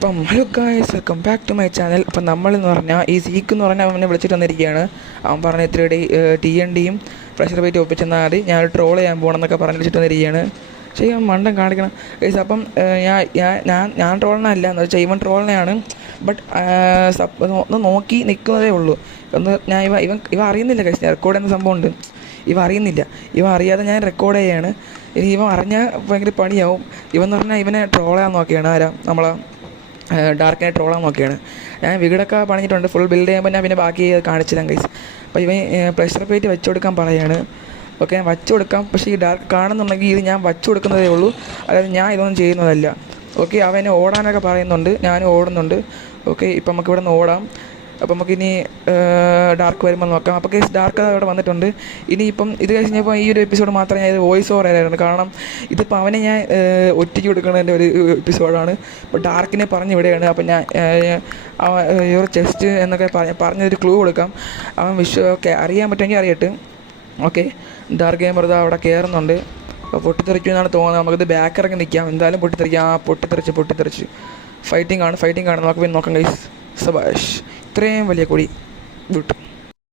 അപ്പം hello guys, welcome back to my channel. അപ്പം നമ്മളെന്ന് പറഞ്ഞാൽ ഈ സീക്ക് എന്ന് പറഞ്ഞാൽ അവനെ വിളിച്ചിട്ട് വന്നിരിക്കുകയാണ്. അവൻ പറഞ്ഞ ഇത്ര TNDയും പ്രഷർ വെയിറ്റ് ഒപ്പിച്ചെന്നാൽ മതി, ഞാൻ ട്രോൾ ചെയ്യാൻ പോകണമെന്നൊക്കെ പറഞ്ഞ് വിളിച്ചിട്ട് വന്നിരിക്കുകയാണ്. ചെയ്യാൻ മണ്ടം കാണിക്കണം ഗൈസ്. അപ്പം ഞാൻ ട്രോളിനല്ല എന്ന് വെച്ചാൽ ഇവൻ ട്രോളിനെയാണ്. ബട്ട് ഒന്ന് നോക്കി നിൽക്കുന്നതേ ഉള്ളൂ. ഒന്ന് ഞാൻ ഇവ അറിയുന്നില്ല ഗൈസ്, ഞാൻ റെക്കോർഡ് ചെയ്യുന്ന സംഭവം ഉണ്ട്. ഇവ അറിയുന്നില്ല, ഇവ അറിയാതെ ഞാൻ റെക്കോർഡ് ചെയ്യുകയാണ്. ഇനി ഇവൻ അറിഞ്ഞാൽ ഭയങ്കര പണിയാവും. ഇവൻ പറഞ്ഞാൽ ഇവനെ ട്രോൾ ചെയ്യാൻ നോക്കിയാണ്. ആരാ നമ്മളെ ഡാർക്കിനെ ട്രോളാൻ നോക്കിയാണ്. ഞാൻ വീടൊക്കെ പണിഞ്ഞിട്ടുണ്ട്, ഫുൾ ബിൽഡ് ചെയ്യുമ്പോൾ ഞാൻ പിന്നെ ബാക്കി കാണിച്ചില്ല ഗൈസ്. അപ്പോൾ ഇവൻ പ്രഷർ പ്ലേറ്റ് വെച്ച് കൊടുക്കാൻ പറയുകയാണ്. ഓക്കെ, ഞാൻ വച്ചു കൊടുക്കാം, പക്ഷേ ഈ ഡാർക്ക് കാണുന്നുണ്ടെങ്കിൽ ഇത് ഞാൻ വച്ചു കൊടുക്കുന്നതേ ഉള്ളൂ, അതായത് ഞാൻ ഇതൊന്നും ചെയ്യുന്നതല്ല. ഓക്കെ, അവനെ ഓടാനൊക്കെ പറയുന്നുണ്ട്, ഞാനും ഓടുന്നുണ്ട്. ഓക്കെ, ഇപ്പം നമുക്ക് ഇവിടെ നിന്ന് ഓടാം. അപ്പോൾ നമുക്കിനി ഡാർക്ക് വരുമ്പോൾ നോക്കാം. അപ്പോൾ കേസ് ഡാർക്ക് അവിടെ വന്നിട്ടുണ്ട്. ഇനിയിപ്പം ഇത് കഴിഞ്ഞപ്പോൾ ഈ ഒരു എപ്പിസോഡ് മാത്രമേ ഞാൻ ഇത് വോയിസ് ഓവർ ആയിരുന്നു, കാരണം ഇതിപ്പോൾ അവനെ ഞാൻ ഒറ്റയ്ക്ക് കൊടുക്കുന്നതിൻ്റെ ഒരു എപ്പിസോഡാണ്. അപ്പോൾ ഡാർക്കിനെ പറഞ്ഞ് വിടുകയാണ്. അപ്പം ഞാൻ യുവർ ചെസ്റ്റ് എന്നൊക്കെ പറഞ്ഞൊരു ക്ലൂ കൊടുക്കാം. അവൻ ഓക്കെ അറിയാൻ പറ്റുമെങ്കിൽ അറിയട്ടെ. ഓക്കെ, ഡാർക്ക് ഗെയിമർ അവിടെ കയറുന്നുണ്ട്. അപ്പോൾ പൊട്ടിത്തെറിക്കും എന്നാണ് തോന്നുന്നത്. നമുക്കിത് ബാക്ക് ഇറങ്ങി നിൽക്കാം, എന്തായാലും പൊട്ടിത്തെറിക്കാം. പൊട്ടിത്തെറിച്ച് ഫൈറ്റിംഗ് ആണ്. നമുക്ക് പിന്നെ നോക്കാം ഗൈസ്. സബാഷ്, ഇത്രയും വലിയ കൊടി വിട്ടു.